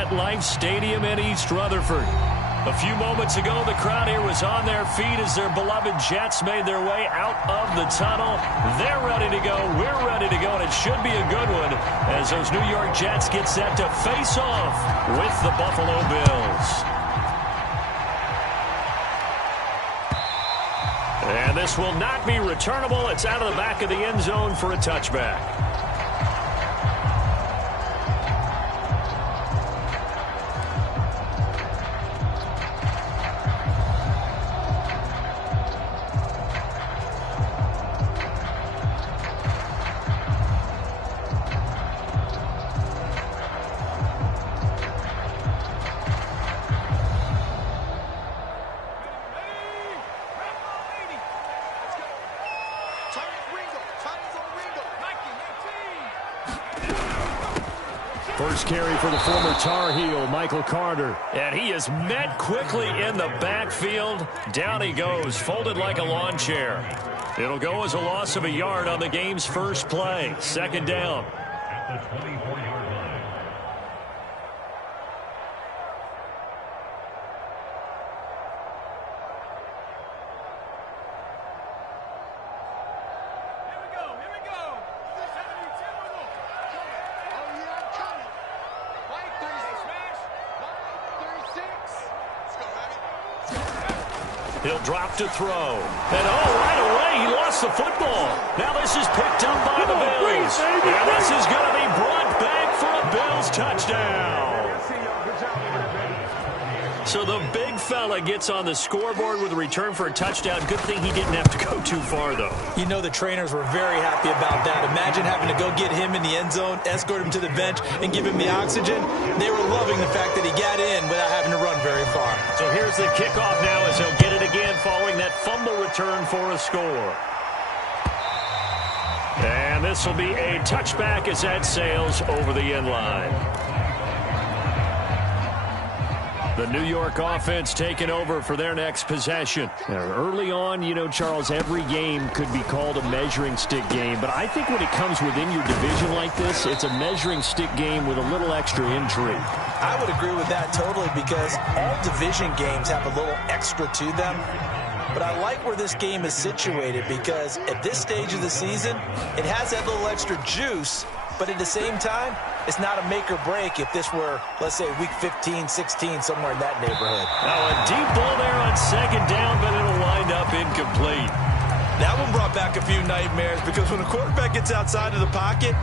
MetLife Stadium in East Rutherford. A few moments ago, the crowd here was on their feet as their beloved Jets made their way out of the tunnel. They're ready to go. We're ready to go, and it should be a good one as those New York Jets get set to face off with the Buffalo Bills. And this will not be returnable. It's out of the back of the end zone for a touchback. First carry for the former Tar Heel, Michael Carter. And he is met quickly in the backfield. Down he goes, folded like a lawn chair. It'll go as a loss of a yard on the game's first play. Second down. At the 24-yard line. He'll drop to throw. And right away, he lost the football. Now this is picked up by the Bills. And this is going to be brought back for a Bills touchdown. So the big fella gets on the scoreboard with a return for a touchdown. Good thing he didn't have to go too far, though. You know the trainers were very happy about that. Imagine having to go get him in the end zone, escort him to the bench, and give him the oxygen. They were loving the fact that he got in without having to run very far. So here's the kickoff now as he'll get it again following that fumble return for a score. And this will be a touchback as that sails over the end line. The New York offense taking over for their next possession. Now, early on, you know, Charles, every game could be called a measuring stick game. But I think when it comes within your division like this, it's a measuring stick game with a little extra intrigue. I would agree with that totally because all division games have a little extra to them. But I like where this game is situated because at this stage of the season, it has that little extra juice. But at the same time, it's not a make or break if this were, let's say, week 15, 16, somewhere in that neighborhood. Now a deep ball there on second down, but it'll wind up incomplete. That one brought back a few nightmares because when a quarterback gets outside of the pocket,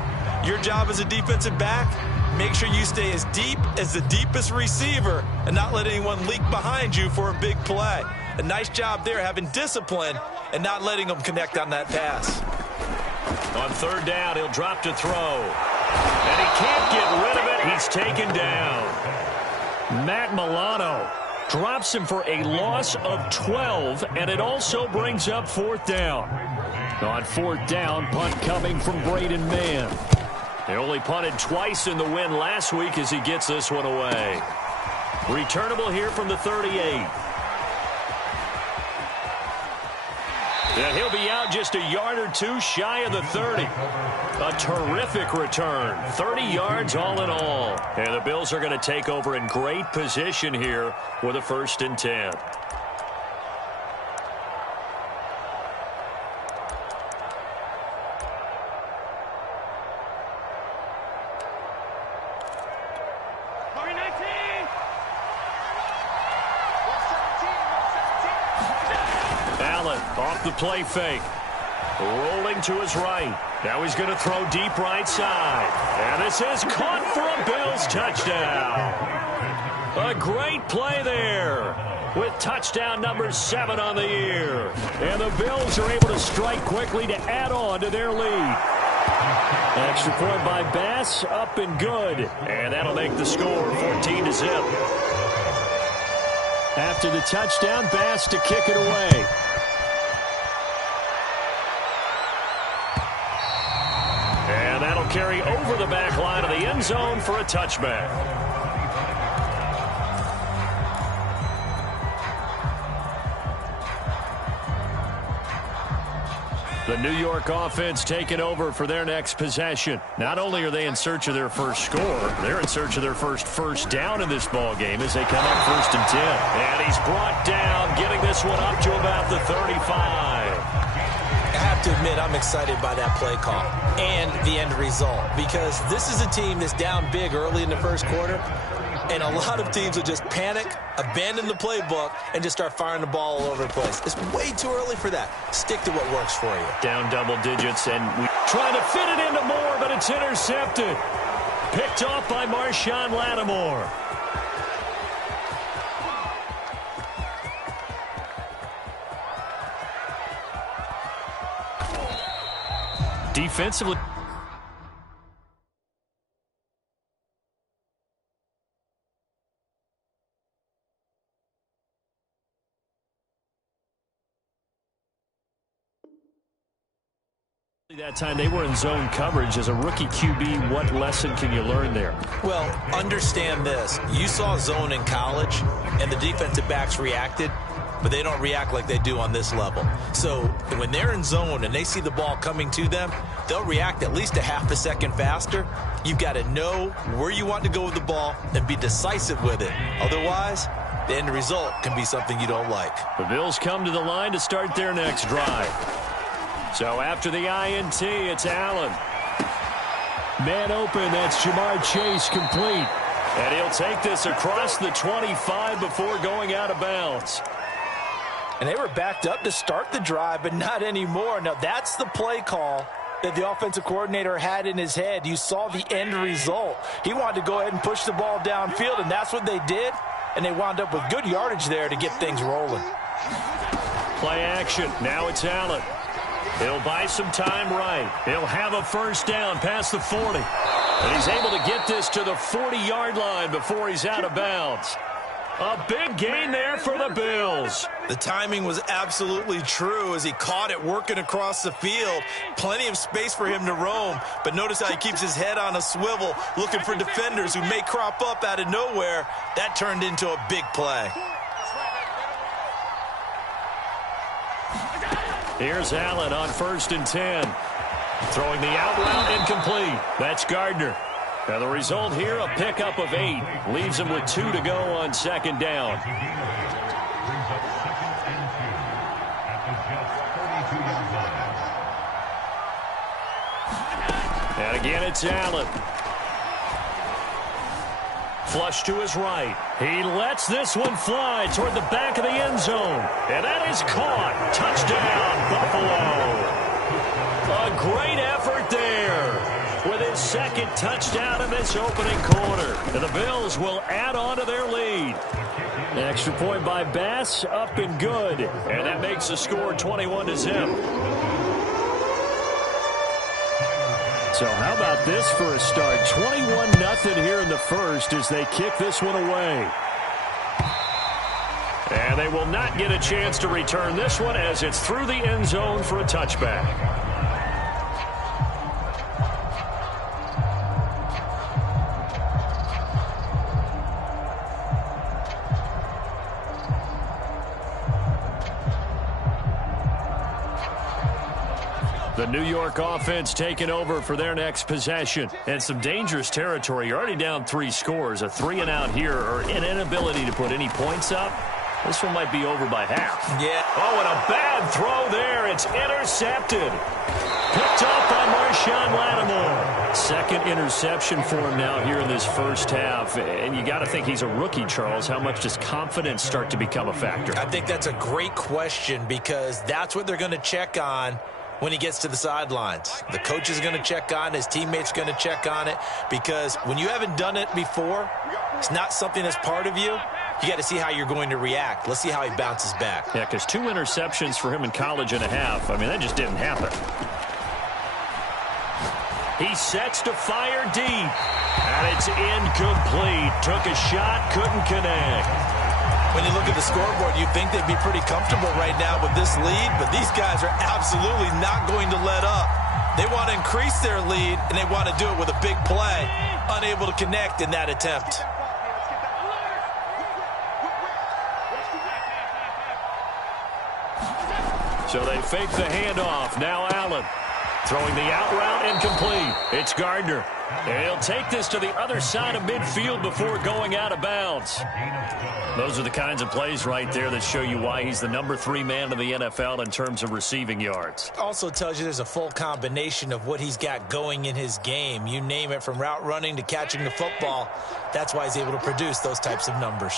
your job as a defensive back, make sure you stay as deep as the deepest receiver and not let anyone leak behind you for a big play. A nice job there having discipline and not letting them connect on that pass. On third down, he'll drop to throw. And he can't get rid of it. He's taken down. Matt Milano drops him for a loss of 12, and it also brings up fourth down. On fourth down, punt coming from Braden Mann. They only punted twice in the win last week as he gets this one away. Returnable here from the 38. And he'll be out just a yard or two shy of the 30. A terrific return. 30 yards all in all. And the Bills are going to take over in great position here with a 1st and 10. Off the play fake. Rolling to his right. Now he's going to throw deep right side. And this is caught for a Bills touchdown. A great play there with touchdown number 7 on the year. And the Bills are able to strike quickly to add on to their lead. Extra point by Bass, up and good. And that'll make the score 14-0. After the touchdown, Bass to kick it away. And that'll carry over the back line of the end zone for a touchback. The New York offense taking over for their next possession. Not only are they in search of their first score, they're in search of their first down in this ball game as they come up 1st and 10. And he's brought down, getting this one up to about the 35. I have to admit, I'm excited by that play call and the end result, because this is a team that's down big early in the first quarter, and a lot of teams will just panic, abandon the playbook, and just start firing the ball all over the place. It's way too early for that. Stick to what works for you. Down double digits, and we trying to fit it into Moore, but it's intercepted. Picked off by Marshawn Lattimore. Defensively, that time they were in zone coverage. As a rookie QB, what lesson can you learn there? Well, understand this. You saw zone in college, and the defensive backs reacted, but they don't react like they do on this level. So when they're in zone and they see the ball coming to them, they'll react at least a half a second faster. You've got to know where you want to go with the ball and be decisive with it. Otherwise, the end result can be something you don't like. The Bills come to the line to start their next drive. So after the INT, it's Allen. Man open, that's Jamar Chase complete. And he'll take this across the 25 before going out of bounds. And they were backed up to start the drive, but not anymore. Now, that's the play call that the offensive coordinator had in his head. You saw the end result. He wanted to go ahead and push the ball downfield, and that's what they did. And they wound up with good yardage there to get things rolling. Play action. Now it's Allen. He'll buy some time right. He'll have a first down past the 40. And he's able to get this to the 40-yard line before he's out of bounds. A big gain there for the Bills. The timing was absolutely true as he caught it working across the field. Plenty of space for him to roam. But notice how he keeps his head on a swivel, looking for defenders who may crop up out of nowhere. That turned into a big play. Here's Allen on 1st and 10. Throwing the out route incomplete. That's Gardner. Now the result here, a pickup of 8. Leaves him with 2 to go on 2nd down. And again, it's Allen. Flush to his right. He lets this one fly toward the back of the end zone. And that is caught. Touchdown, Buffalo. A great effort there with his 2nd touchdown in this opening quarter. And the Bills will add on to their lead. An extra point by Bass, up and good. And that makes the score 21-0. So how about this for a start? 21-0 here in the first as they kick this one away. And they will not get a chance to return this one as it's through the end zone for a touchback. The New York offense taking over for their next possession. And some dangerous territory. You're already down 3 scores. A 3-and-out here or an inability to put any points up. This one might be over by half. Yeah. Oh, and a bad throw there. It's intercepted. Picked off by Marshawn Lattimore. 2nd interception for him now here in this first half. And you got to think he's a rookie, Charles. How much does confidence start to become a factor? I think that's a great question because that's what they're going to check on when he gets to the sidelines. The coach is going to check on it. His teammates are going to check on it because when you haven't done it before, it's not something that's part of you. You got to see how you're going to react. Let's see how he bounces back. Yeah, because 2 interceptions for him in college and a half. I mean, that just didn't happen. He sets to fire deep. And it's incomplete. Took a shot, couldn't connect. When you look at the scoreboard, you'd think they'd be pretty comfortable right now with this lead, but these guys are absolutely not going to let up. They want to increase their lead, and they want to do it with a big play. Unable to connect in that attempt. So So they fake the handoff. Now Allen throwing the out route incomplete. It's Gardner. And he'll take this to the other side of midfield before going out of bounds. Those are the kinds of plays right there that show you why he's the number 3 man in the NFL in terms of receiving yards. Also tells you there's a full combination of what he's got going in his game. You name it, from route running to catching the football. That's why he's able to produce those types of numbers.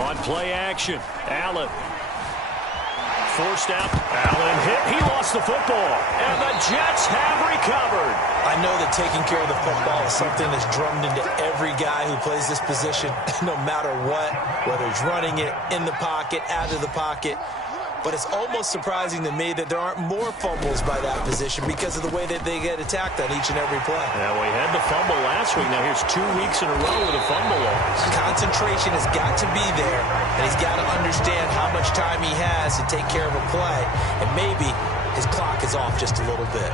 On play action, Allen. Forced out. Allen hit. He lost the football. And the Jets have recovered. I know that taking care of the football is something that's drummed into every guy who plays this position, no matter what, whether he's running it, in the pocket, out of the pocket. But it's almost surprising to me that there aren't more fumbles by that position because of the way that they get attacked on each and every play. Yeah, we had the fumble last week. Now here's 2 weeks in a row with a fumble loss. Concentration has got to be there, and he's got to understand how much time he has to take care of a play. And maybe his clock is off just a little bit.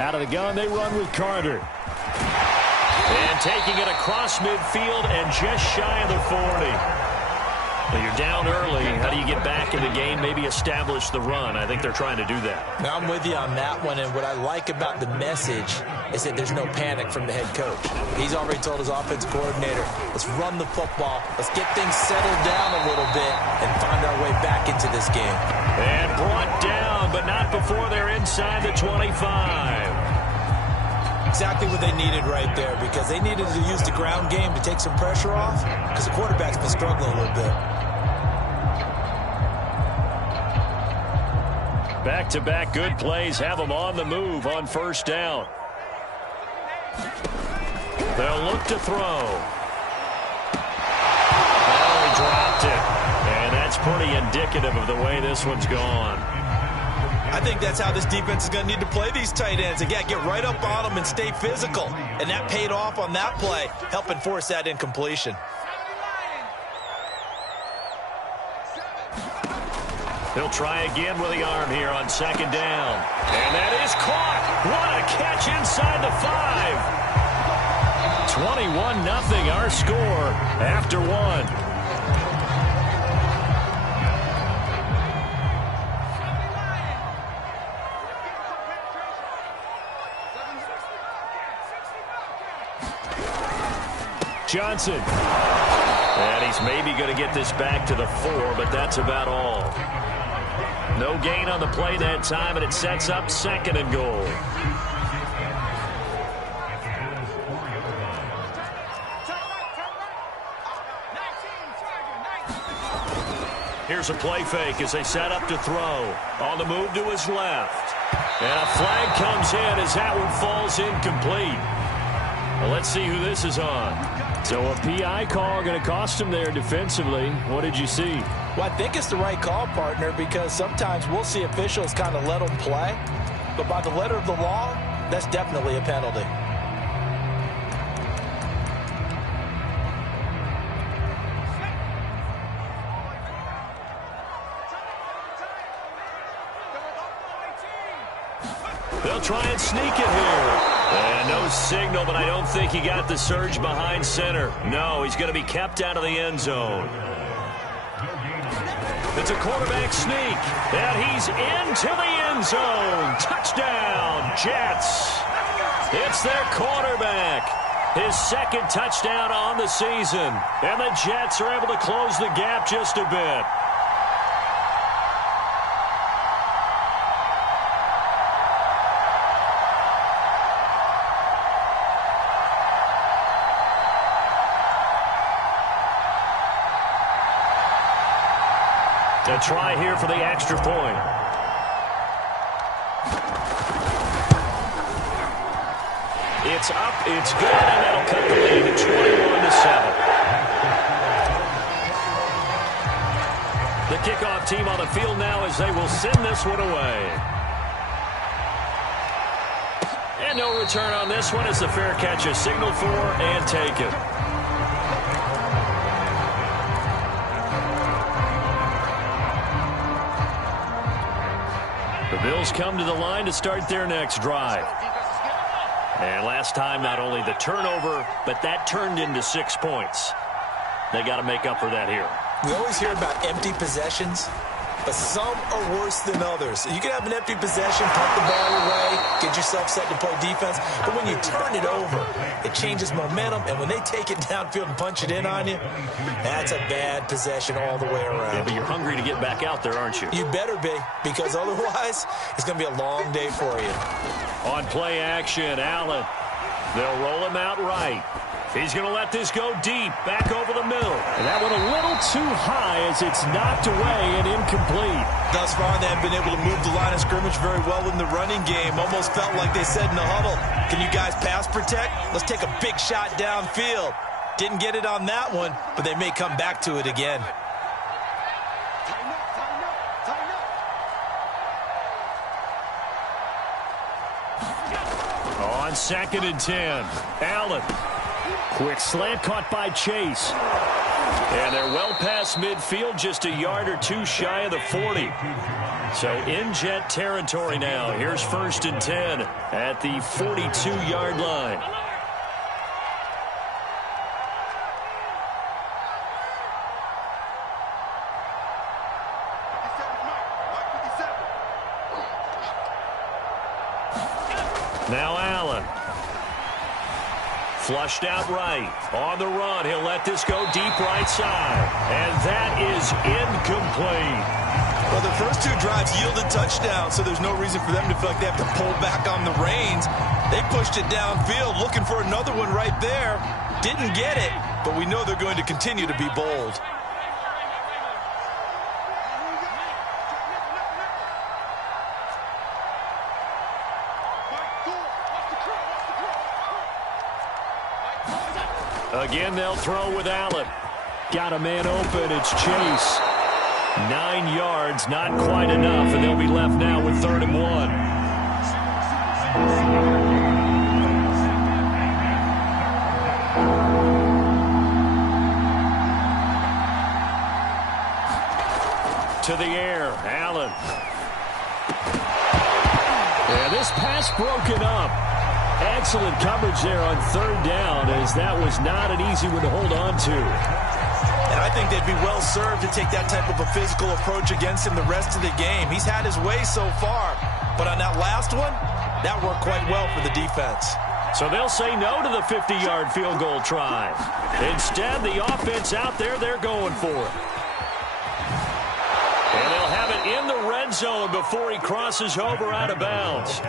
Out of the gun, they run with Carter. And taking it across midfield and just shy of the 40. Well, you're down early. How do you get back in the game, maybe establish the run? I think they're trying to do that. Now, I'm with you on that one, and what I like about the message is that there's no panic from the head coach. He's already told his offensive coordinator, let's run the football, let's get things settled down a little bit and find our way back into this game. And brought down, but not before they're inside the 25. Exactly what they needed right there, because they needed to use the ground game to take some pressure off, because the quarterback's been struggling a little bit. Back-to-back good plays have them on the move on first down. They'll look to throw. Oh, he dropped it. And that's pretty indicative of the way this one's gone. I think that's how this defense is going to need to play these tight ends. Again, get right up on them and stay physical. And that paid off on that play, helping force that incompletion. He'll try again with the arm here on second down. And that is caught. What a catch inside the 5. 21-0 our score after 1. Johnson. And he's maybe going to get this back to the 4, but that's about all. No gain on the play that time, and it sets up 2nd and goal. Here's a play fake as they set up to throw. On the move to his left. And a flag comes in as that one falls incomplete. Well, let's see who this is on. So a PI call going to cost him there defensively. What did you see? Well, I think it's the right call, partner, because sometimes we'll see officials kind of let them play. But by the letter of the law, that's definitely a penalty. They'll try and sneak it here. And no signal, but I don't think he got the surge behind center. No, he's going to be kept out of the end zone. It's a quarterback sneak. And he's into the end zone. Touchdown, Jets. It's their quarterback. His 2nd touchdown on the season. And the Jets are able to close the gap just a bit. A try here for the extra point. It's up, it's good, and that'll cut the lead to 21-7. The kickoff team on the field now as they will send this one away. And no return on this one as the fair catch is signaled for and taken. The Bills come to the line to start their next drive. And last time, not only the turnover, but that turned into 6 points. They got to make up for that here. We always hear about empty possessions, but some are worse than others. You can have an empty possession, punt the ball away, get yourself set to play defense, but when you turn it over, it changes momentum, and when they take it downfield and punch it in on you, that's a bad possession all the way around. Yeah, but you're hungry to get back out there, aren't you? You better be, because otherwise, it's going to be a long day for you. On play action, Allen. They'll roll him out right. He's going to let this go deep, back over the middle. And that one a little too high as it's knocked away and incomplete. Thus far, they haven't been able to move the line of scrimmage very well in the running game. Almost felt like they said in the huddle, can you guys pass protect? Let's take a big shot downfield. Didn't get it on that one, but they may come back to it again. On 2nd and 10, Allen. Quick slant caught by Chase. And they're well past midfield, just a yard or two shy of the 40. So in Jet territory now. Here's 1st and 10 at the 42-yard line. Now Allen. Flushed out right. On the run, he'll let this go deep right side. And that is incomplete. Well, the first two drives yielded touchdowns, so there's no reason for them to feel like they have to pull back on the reins. They pushed it downfield, looking for another one right there. Didn't get it, but we know they're going to continue to be bold. Again, they'll throw with Allen. Got a man open. It's Chase. 9 yards, not quite enough, and they'll be left now with 3rd and 1. To the air, Allen. And this pass broken up. Excellent coverage there on 3rd down, as that was not an easy one to hold on to. And I think they'd be well served to take that type of a physical approach against him the rest of the game. He's had his way so far, but on that last one, that worked quite well for the defense. So they'll say no to the 50-yard field goal try. Instead, the offense out there, they're going for it. And they'll have it in the red zone before he crosses over out of bounds.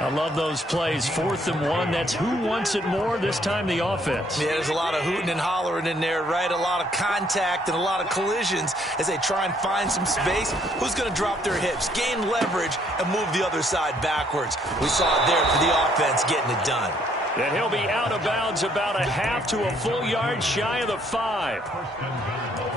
I love those plays. 4th and 1. That's who wants it more, this time the offense. Yeah, there's a lot of hooting and hollering in there, right? A lot of contact and a lot of collisions as they try and find some space. Who's going to drop their hips, gain leverage, and move the other side backwards? We saw it there for the offense getting it done. And he'll be out of bounds about a half to a full yard shy of the 5.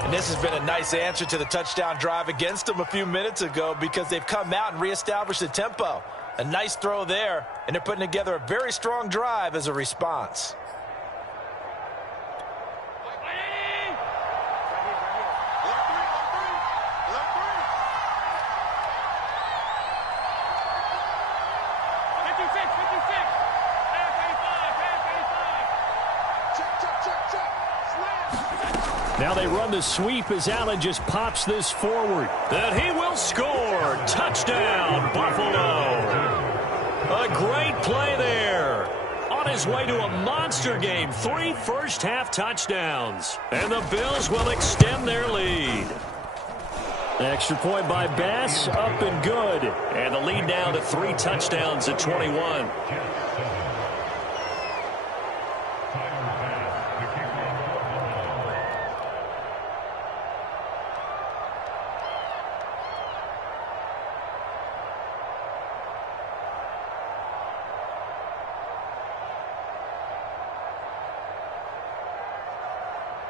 And this has been a nice answer to the touchdown drive against them a few minutes ago because they've come out and reestablished the tempo. A nice throw there, and they're putting together a very strong drive as a response. Now they run the sweep as Allen just pops this forward. And he will score. Touchdown, Buffalo. A great play there. On his way to a monster game. 3 first-half touchdowns. And the Bills will extend their lead. Extra point by Bass, up and good. And the lead now to 3 touchdowns at 21.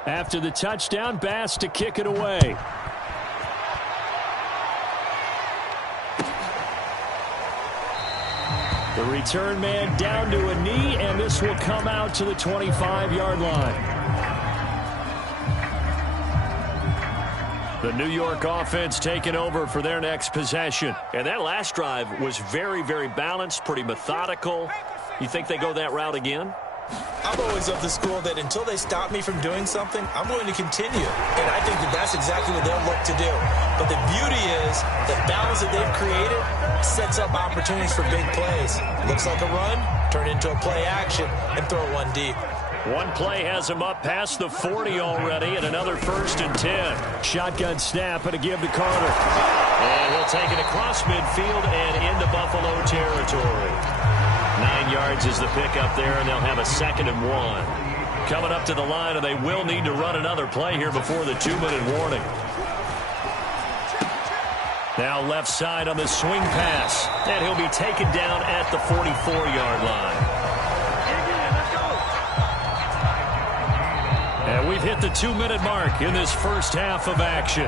After the touchdown, Bass to kick it away. The return man down to a knee, and this will come out to the 25-yard line. The New York offense taking over for their next possession. And that last drive was very, very balanced, pretty methodical. You think they go that route again? I'm always of the school that until they stop me from doing something, I'm going to continue. And I think that that's exactly what they'll look to do. But the beauty is the balance that they've created sets up opportunities for big plays. Looks like a run, turn into a play action, and throw one deep. One play has him up past the 40 already, and another 1st and 10. Shotgun snap and a give to Carter. And he'll take it across midfield and into Buffalo territory. 9 yards is the pickup there, and they'll have a 2nd and 1. Coming up to the line, and they will need to run another play here before the 2-minute warning. Now left side on the swing pass, and he'll be taken down at the 44-yard line. And we've hit the 2-minute mark in this first half of action.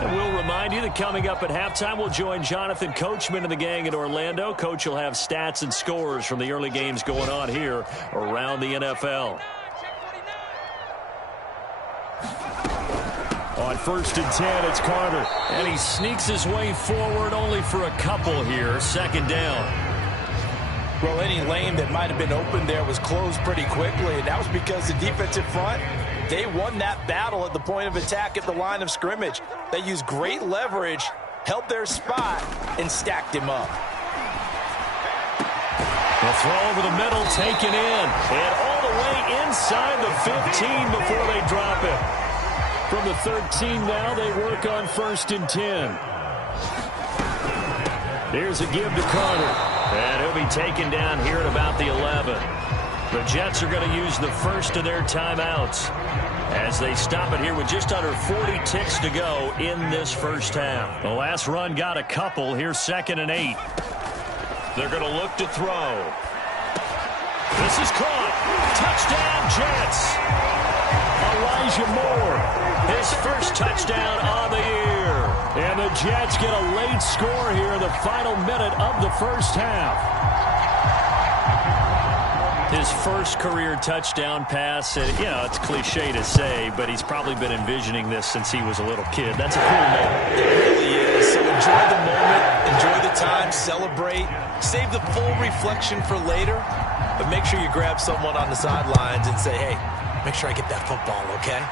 And we'll remind you that coming up at halftime, we'll join Jonathan Coachman and the gang in Orlando. Coach will have stats and scores from the early games going on here around the NFL. On 1st and 10, it's Carter. And he sneaks his way forward only for a couple here. 2nd down. Well, any lane that might have been open there was closed pretty quickly, and that was because the defensive front, they won that battle at the point of attack at the line of scrimmage. They used great leverage, held their spot, and stacked him up. The throw over the middle, taken in, and all the way inside the 15 before they drop it. From the 13 now, they work on 1st and 10. Here's a give to Carter. And he'll be taken down here at about the 11. The Jets are going to use the first of their timeouts as they stop it here with just under 40 ticks to go in this first half. The last run got a couple. Here's 2nd and 8. They're going to look to throw. This is caught. Touchdown, Jets. Elijah Moore, his first touchdown on the year. And the Jets get a late score here in the final minute of the first half. His first career touchdown pass, and, you know, it's cliche to say, but he's probably been envisioning this since he was a little kid. That's a cool moment. It really is. So enjoy the moment, enjoy the time, celebrate, save the full reflection for later, but make sure you grab someone on the sidelines and say, hey, make sure I get that football, okay?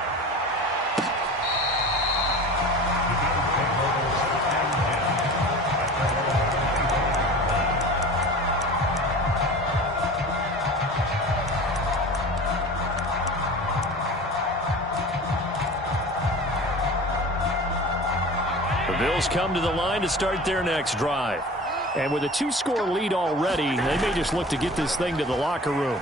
The Bills come to the line to start their next drive. And with a 2-score lead already, they may just look to get this thing to the locker room.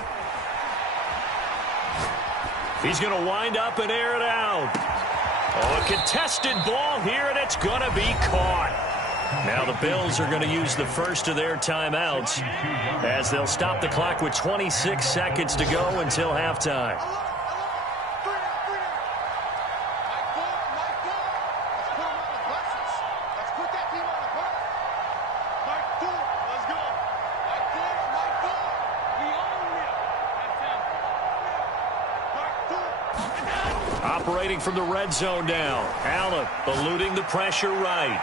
He's going to wind up and air it out. Oh, a contested ball here, and it's going to be caught. Now the Bills are going to use the first of their timeouts as they'll stop the clock with 26 seconds to go until halftime. Operating from the red zone now. Allen eluding the pressure right.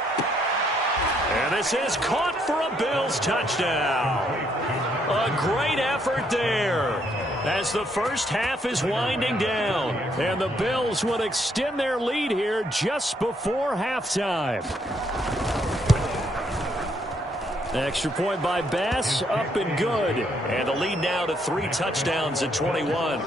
And this is caught for a Bills touchdown. A great effort there as the first half is winding down. And the Bills will extend their lead here just before halftime. Extra point by Bass, up and good. And the lead now to 3 touchdowns at 21.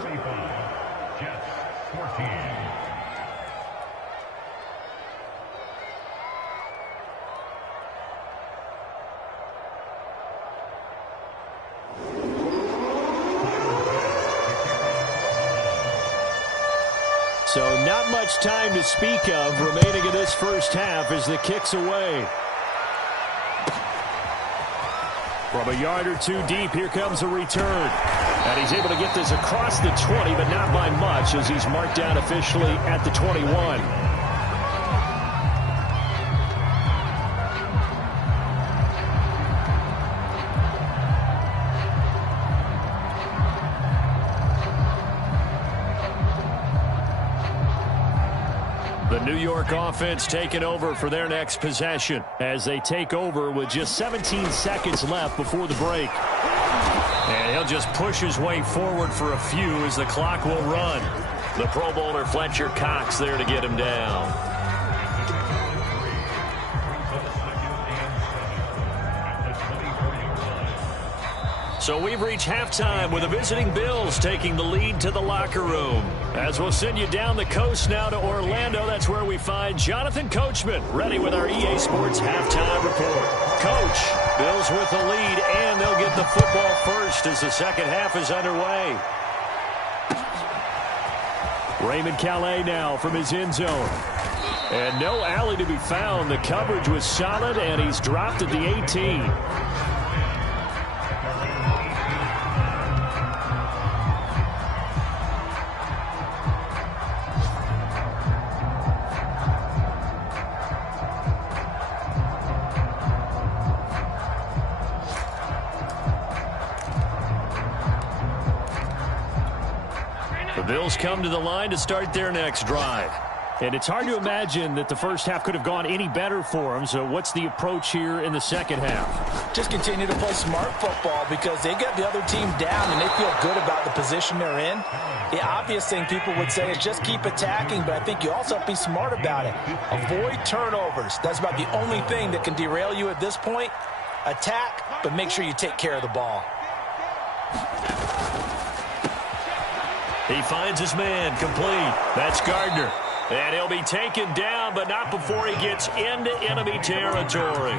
So not much time to speak of remaining in this first half as the kick's away. From a yard or two deep, here comes a return. And he's able to get this across the 20, but not by much as he's marked down officially at the 21. The New York offense taking over for their next possession as they take over with just 17 seconds left before the break. And he'll just push his way forward for a few as the clock will run. The Pro Bowler Fletcher Cox there to get him down. So we've reached halftime with the visiting Bills taking the lead to the locker room. As we'll send you down the coast now to Orlando, that's where we find Jonathan Coachman ready with our EA Sports halftime report. Coach, Bills with the lead, and they'll get the football first as the second half is underway. Raymond Calais now from his end zone. And no alley to be found. The coverage was solid, and he's dropped at the 18. Bills come to the line to start their next drive. And it's hard to imagine that the first half could have gone any better for them. So what's the approach here in the second half? Just continue to play smart football because they got the other team down and they feel good about the position they're in. The obvious thing people would say is just keep attacking, but I think you also have to be smart about it. Avoid turnovers. That's about the only thing that can derail you at this point. Attack, but make sure you take care of the ball. He finds his man complete. That's Gardner. And he'll be taken down, but not before he gets into enemy territory.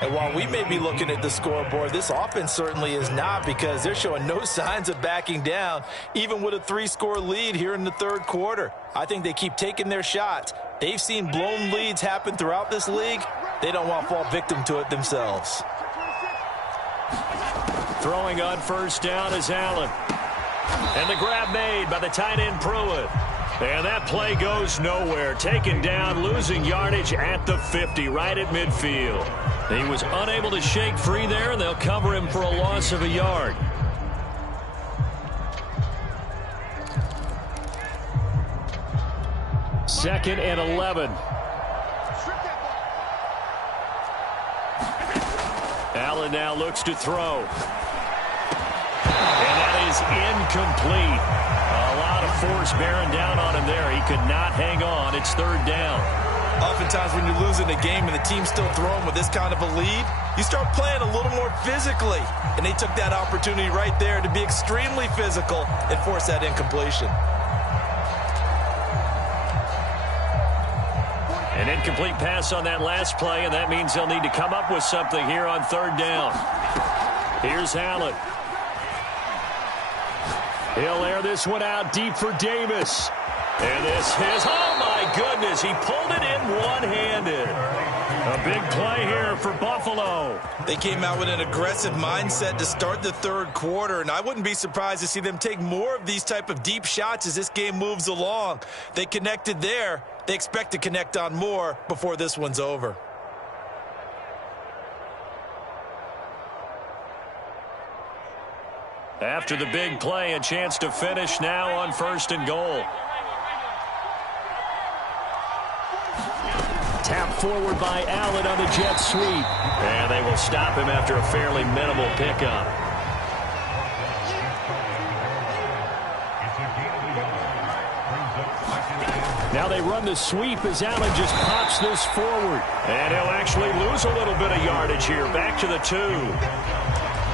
And while we may be looking at the scoreboard, this offense certainly is not because they're showing no signs of backing down, even with a 3-score lead here in the third quarter. I think they keep taking their shots. They've seen blown leads happen throughout this league. They don't want to fall victim to it themselves. Throwing on first down is Allen. And the grab made by the tight end Pruitt. And that play goes nowhere. Taken down, losing yardage at the 50, right at midfield. He was unable to shake free there, and they'll cover him for a loss of a yard. Second and 11. Allen now looks to throw. And that is incomplete. A lot of force bearing down on him there. He could not hang on. It's third down. Oftentimes when you're losing a game and the team's still throwing with this kind of a lead, you start playing a little more physically. And they took that opportunity right there to be extremely physical and force that incompletion. An incomplete pass on that last play, and that means they'll need to come up with something here on third down. Here's Allen. He'll air this one out deep for Davis. And this is, oh my goodness, he pulled it in one-handed. A big play here for Buffalo. They came out with an aggressive mindset to start the third quarter, and I wouldn't be surprised to see them take more of these type of deep shots as this game moves along. They connected there. They expect to connect on more before this one's over. After the big play, a chance to finish now on first and goal. Tapped forward by Allen on the jet sweep. And they will stop him after a fairly minimal pickup. Now they run the sweep as Allen just pops this forward. And he'll actually lose a little bit of yardage here. Back to the 2.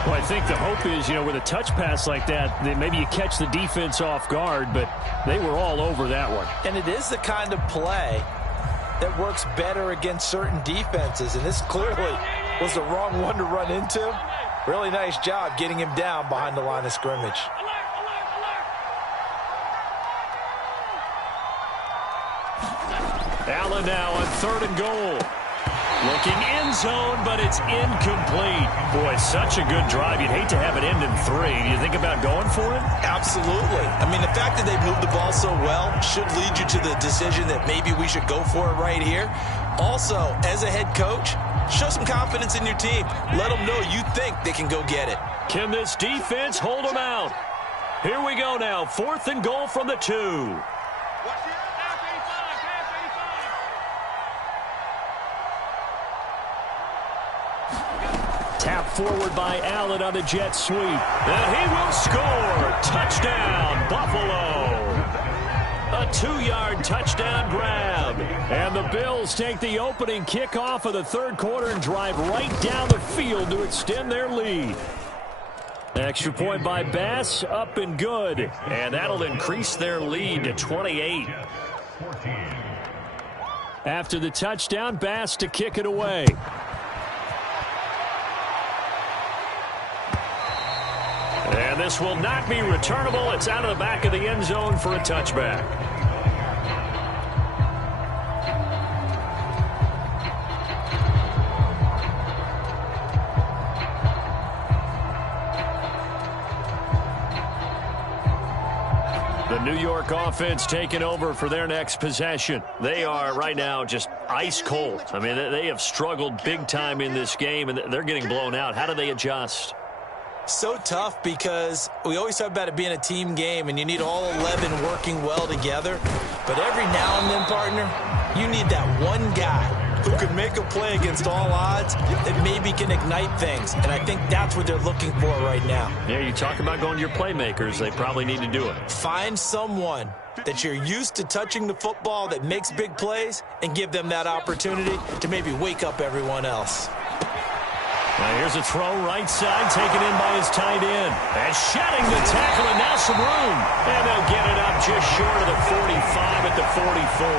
Well, I think the hope is, with a touch pass like that maybe you catch the defense off guard, but they were all over that one. And it is the kind of play that works better against certain defenses, and this clearly was the wrong one to run into. Really nice job getting him down behind the line of scrimmage. Allen now on third and goal. Looking end zone, but it's incomplete. Boy, such a good drive. You'd hate to have it end in 3. Do you think about going for it? Absolutely. I mean, the fact that they've moved the ball so well should lead you to the decision that maybe we should go for it right here. Also, as a head coach, show some confidence in your team. Let them know you think they can go get it. Can this defense hold them out? Here we go now. Fourth and goal from the 2. Tap forward by Allen on the jet sweep. And he will score. Touchdown, Buffalo. A 2-yard touchdown grab. And the Bills take the opening kickoff of the third quarter and drive right down the field to extend their lead. Extra point by Bass, up and good. And that'll increase their lead to 28. After the touchdown, Bass to kick it away. And this will not be returnable. It's out of the back of the end zone for a touchback. The New York offense taking over for their next possession. They are right now just ice cold. I mean, they have struggled big time in this game, and they're getting blown out. How do they adjust? So tough because we always talk about it being a team game, and you need all 11 working well together. But every now and then, partner, you need that one guy who can make a play against all odds that maybe can ignite things. And I think that's what they're looking for right now. Yeah, you talk about going to your playmakers. They probably need to do it. Find someone that you're used to touching the football that makes big plays and give them that opportunity to maybe wake up everyone else. Now here's a throw right side, taken in by his tight end. And shedding the tackle, and now some room. And they'll get it up just short of the 45 at the 44.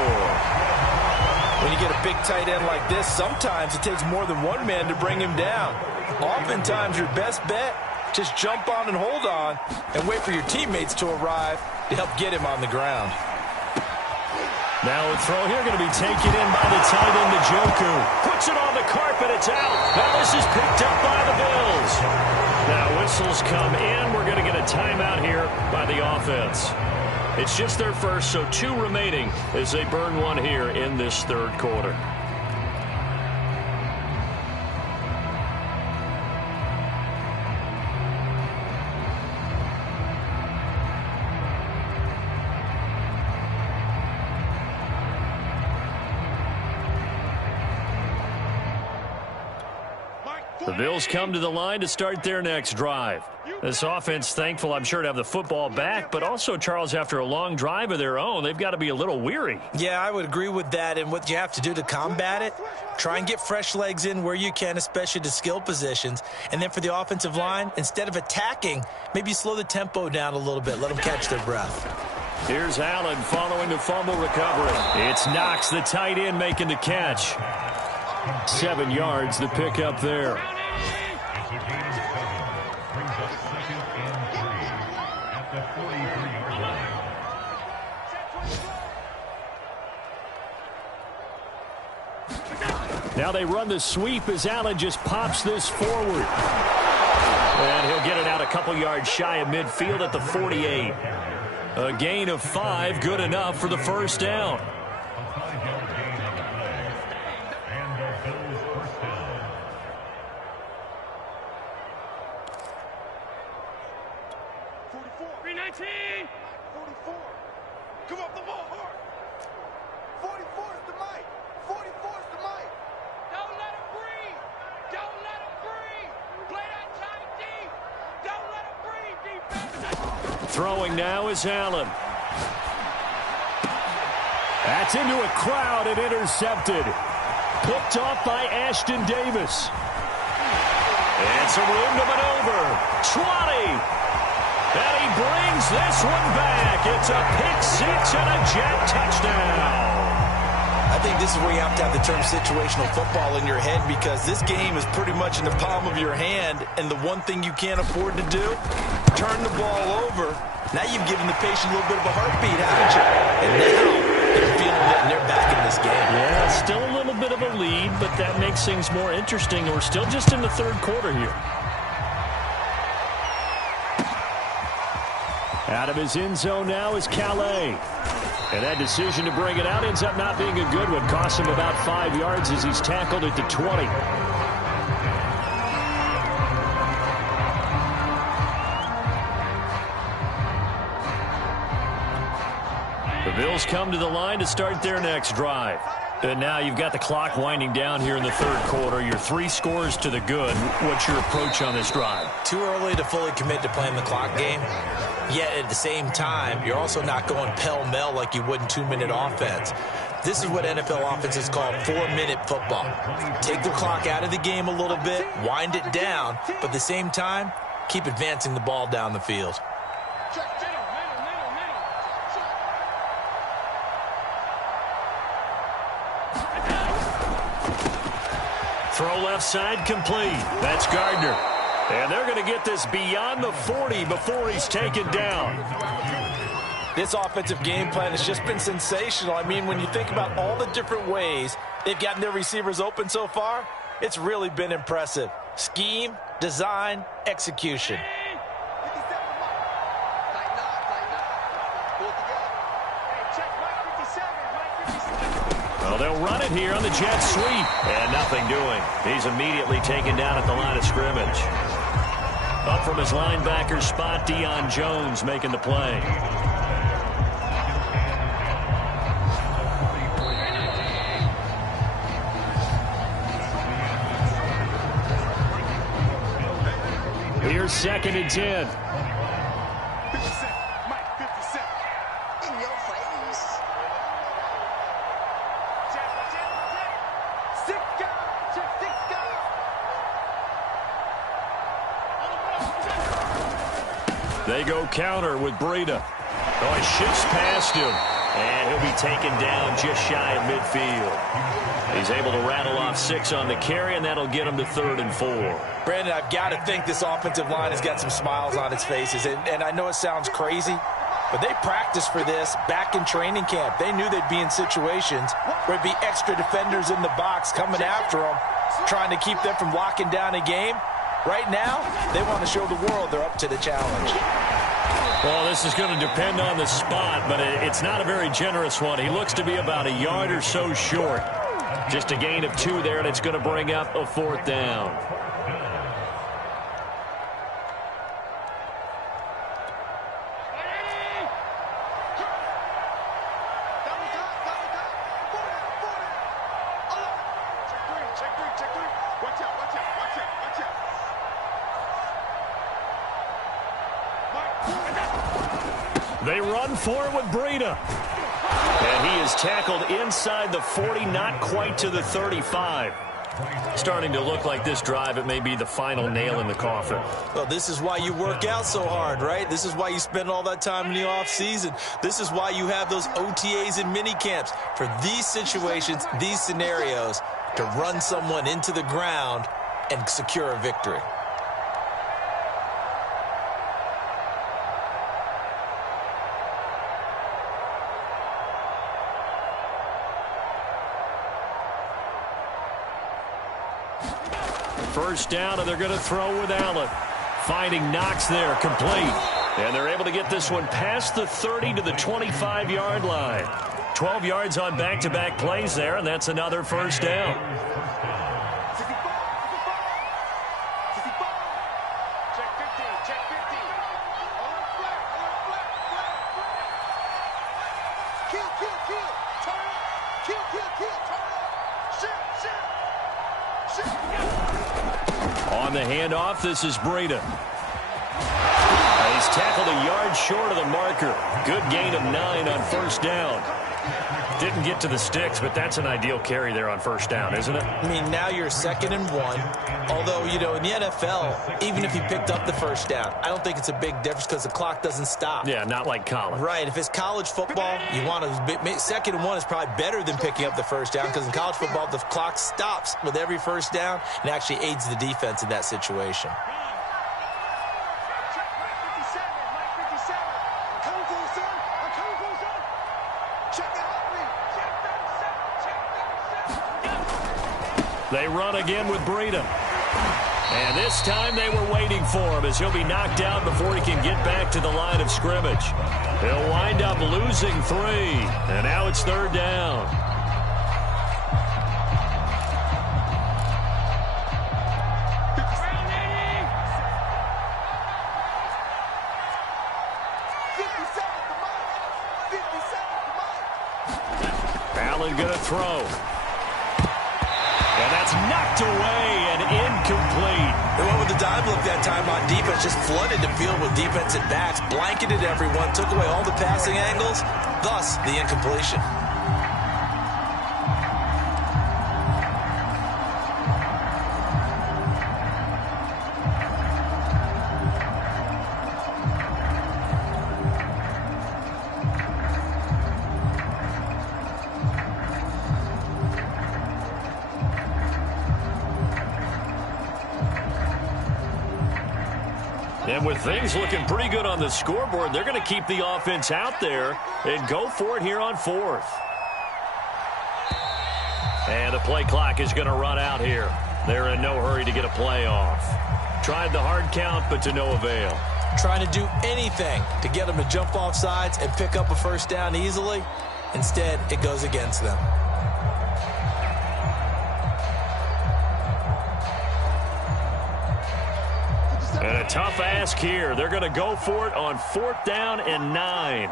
When you get a big tight end like this, sometimes it takes more than one man to bring him down. Oftentimes, your best bet, just jump on and hold on and wait for your teammates to arrive to help get him on the ground. Now a throw here going to be taken in by the tight end, Njoku. Puts it on the carpet. It's out. Now this is picked up by the Bills. Now whistles come in. We're going to get a timeout here by the offense. It's just their first, so 2 remaining as they burn one here in this third quarter. The Bills come to the line to start their next drive. This offense, thankful, I'm sure, to have the football back, but also, Charles, after a long drive of their own, they've got to be a little weary. Yeah, I would agree with that, and what you have to do to combat it, try and get fresh legs in where you can, especially to skill positions, and then for the offensive line, instead of attacking, maybe slow the tempo down a little bit, let them catch their breath. Here's Allen following the fumble recovery. It's Knox, the tight end, making the catch. 7 yards, the pickup there. Now they run the sweep as Allen just pops this forward. And he'll get it out a couple yards shy of midfield at the 48. A gain of 5, good enough for the first down. Come up the ball hard. 44 is the mic. 44 is the mic. Don't let him breathe. Don't let him breathe. Play that tight deep. Don't let him breathe, defense. Throwing now is Allen. That's into a crowd and intercepted. Picked off by Ashton Davis. And some room to maneuver. 20. And he brings this one back. It's a pick-6 and a jet touchdown. I think this is where you have to have the term situational football in your head, because this game is pretty much in the palm of your hand, and the one thing you can't afford to do, turn the ball over. Now you've given the patient a little bit of a heartbeat, haven't you? And now they're feeling it, and they're back in this game. Yeah, still a little bit of a lead, but that makes things more interesting. We're still just in the third quarter here. Out of his end zone now is Calais. And that decision to bring it out ends up not being a good one. Costs him about 5 yards as he's tackled at the 20. The Bills come to the line to start their next drive. And now you've got the clock winding down here in the third quarter. You're 3 scores to the good. What's your approach on this drive? Too early to fully commit to playing the clock game. Yet at the same time, you're also not going pell-mell like you would in 2-minute offense. This is what NFL offenses call 4-minute football. Take the clock out of the game a little bit, wind it down, but at the same time, keep advancing the ball down the field. Throw left side complete. That's Gardner. And they're going to get this beyond the 40 before he's taken down. This offensive game plan has just been sensational. I mean, when you think about all the different ways they've gotten their receivers open so far, it's really been impressive. Scheme, design, execution. Well, they'll run it here on the jet sweep. And nothing doing. He's immediately taken down at the line of scrimmage. Up from his linebacker spot, Deion Jones making the play. Here's 2nd and 10. 50 Cent, Mike, 50 Cent. In your face. They go counter with Breida. Oh, he shifts past him. And he'll be taken down just shy of midfield. He's able to rattle off 6 on the carry, and that'll get him to 3rd and 4. Brandon, I've got to think this offensive line has got some smiles on its faces. And I know it sounds crazy, but they practiced for this back in training camp. They knew they'd be in situations where it'd be extra defenders in the box coming after them, trying to keep them from locking down a game. Right now, they want to show the world they're up to the challenge. Well, this is going to depend on the spot, but it's not a very generous one. He looks to be about a yard or so short. Just a gain of 2 there, and it's going to bring up a 4th down. They run for it with Breida. And he is tackled inside the 40, not quite to the 35. Starting to look like this drive, it may be the final nail in the coffin. Well, this is why you work out so hard, right? This is why you spend all that time in the offseason. This is why you have those OTAs and mini camps. For these situations, these scenarios, to run someone into the ground and secure a victory. First down, and they're going to throw with Allen. Finding Knox there, complete. And they're able to get this one past the 30 to the 25-yard line. 12 yards on back-to-back plays there, and that's another first down. On the handoff, this is Breida. He's tackled a yard short of the marker. Good gain of 9 on first down. Didn't get to the sticks, but that's an ideal carry there on first down, isn't it? I mean, now you're 2nd and 1. Although, you know, in the NFL, even if you picked up the first down, I don't think it's a big difference because the clock doesn't stop. Yeah, not like college. Right. If it's college football, you want to 2nd and 1 is probably better than picking up the first down because in college football, the clock stops with every first down and actually aids the defense in that situation. They run again with Breida. And this time they were waiting for him as he'll be knocked out before he can get back to the line of scrimmage. He'll wind up losing 3. And now it's 3rd down. Allen going to throw. And that's knocked away and incomplete. They went with the dive look that time on defense, just flooded the field with defensive backs, blanketed everyone, took away all the passing angles, thus the incompletion. And with things looking pretty good on the scoreboard, they're going to keep the offense out there and go for it here on fourth. And the play clock is going to run out here. They're in no hurry to get a play off. Tried the hard count, but to no avail. Trying to do anything to get them to jump off sides and pick up a first down easily. Instead, it goes against them. And a tough ask here. They're going to go for it on 4th down and 9.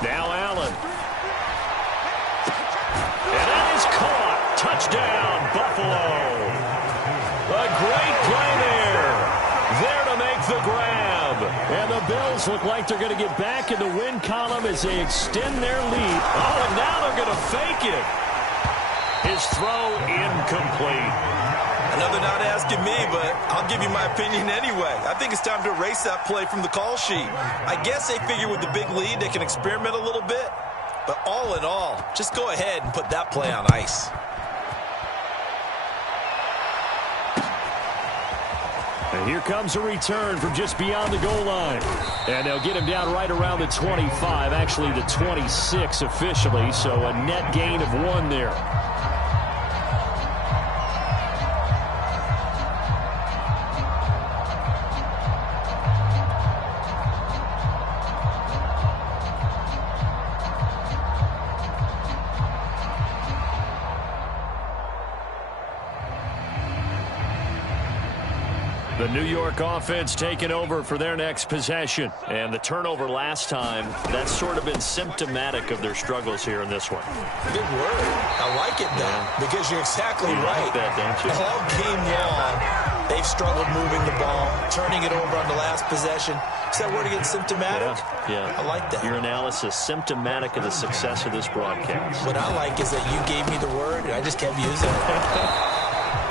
Now Allen. And that is caught. Touchdown, Buffalo. A great play there. There to make the grab. And the Bills look like they're going to get back in the win column as they extend their lead. Oh, and now they're going to fake it. His throw incomplete. Another not asking me, but I'll give you my opinion anyway. I think it's time to erase that play from the call sheet. I guess they figure with the big lead they can experiment a little bit. But all in all, just go ahead and put that play on ice. And here comes a return from just beyond the goal line. And they'll get him down right around the 25, actually the 26 officially, so a net gain of 1 there. The New York offense taking over for their next possession. And the turnover last time, that's sort of been symptomatic of their struggles here in this one. Good word. I like it, though, because you're exactly right. Like that, don't you? All game long, they've struggled moving the ball, turning it over on the last possession. Is that word again, symptomatic? Yeah. I like that. Your analysis, symptomatic of the success of this broadcast. What I like is that you gave me the word, and I just kept using it.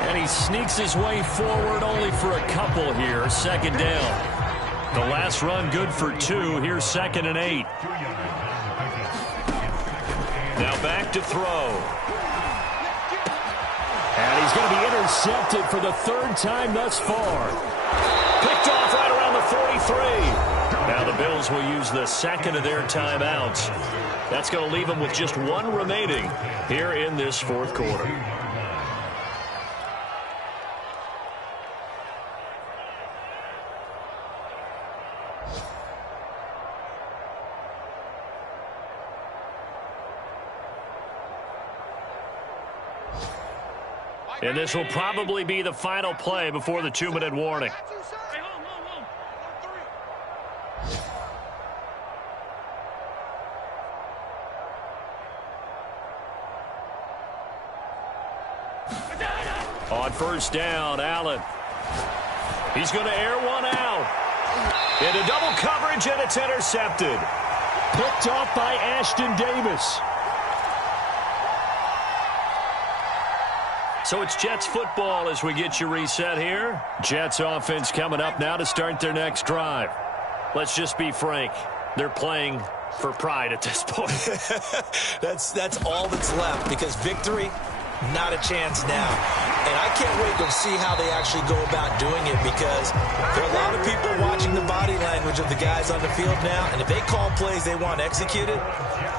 And he sneaks his way forward only for a couple here. 2nd down. The last run good for 2. Here's 2nd and 8. Now back to throw. And he's going to be intercepted for the 3rd time thus far. Picked off right around the 43. Now the Bills will use the 2nd of their timeouts. That's going to leave them with just 1 remaining here in this 4th quarter. And this will probably be the final play before the 2-minute warning. On 1st down, Allen. He's going to air one out. Into double coverage, and it's intercepted. Picked off by Ashton Davis. So it's Jets football as we get you reset here. Jets offense coming up now to start their next drive. Let's just be frank. They're playing for pride at this point. That's all that's left, because victory, not a chance now. And I can't wait to see how they actually go about doing it, because there are a lot of people watching the body language of the guys on the field now, and if they call plays they want executed,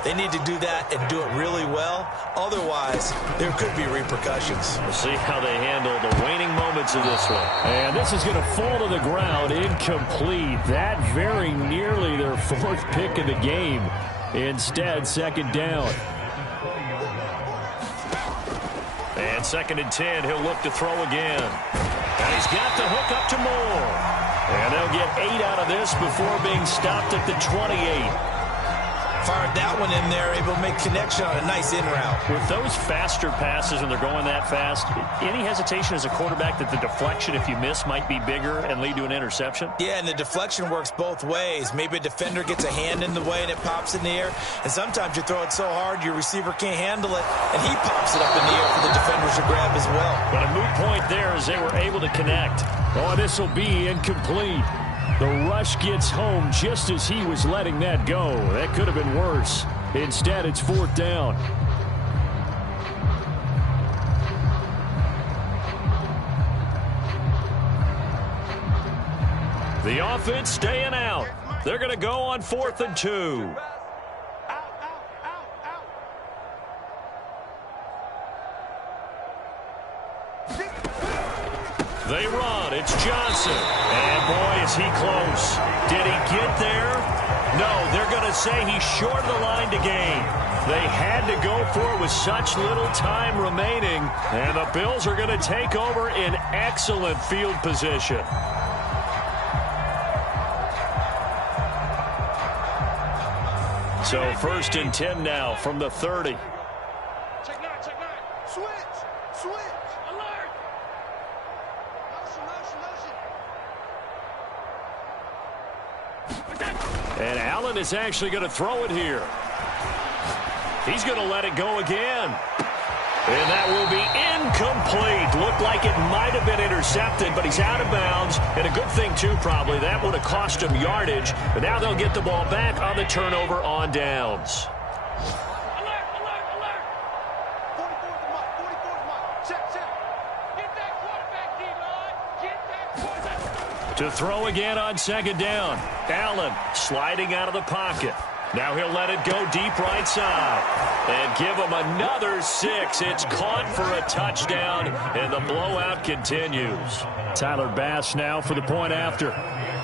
they need to do that and do it really well. Otherwise, there could be repercussions. We'll see how they handle the waning moments of this one. And this is going to fall to the ground, incomplete. That very nearly their 4th pick of the game. Instead, 2nd down. And 2nd and 10, he'll look to throw again. And he's got the hook up to Moore. And they'll get 8 out of this before being stopped at the 28. Fired that one in there, able to make connection on a nice in route. With those faster passes when they're going that fast, any hesitation as a quarterback that the deflection, if you miss, might be bigger and lead to an interception? Yeah, and the deflection works both ways. Maybe a defender gets a hand in the way and it pops in the air. And sometimes you throw it so hard your receiver can't handle it, and he pops it up in the air for the defenders to grab as well. But a moot point there as they were able to connect. Oh, this will be incomplete. The rush gets home just as he was letting that go. That could have been worse. Instead, it's 4th down. The offense staying out. They're going to go on 4th and 2. They run. It's Johnson. And, boy, is he close. Did he get there? No, they're going to say he's short of the line to gain. They had to go for it with such little time remaining. And the Bills are going to take over in excellent field position. So 1st and 10 now from the 30. Check 9, check 9. Switch. Alert. Motion. And Allen is actually going to throw it here. He's going to let it go again. And that will be incomplete. Looked like it might have been intercepted, but he's out of bounds. And a good thing, too, probably. That would have cost him yardage. But now they'll get the ball back on the turnover on downs. Alert. 44's the mark. Check. Get that quarterback, D-line. Get that quarterback. To throw again on 2nd down. Allen sliding out of the pocket. Now he'll let it go deep right side. And give him another 6. It's caught for a touchdown, and the blowout continues. Tyler Bass now for the point after.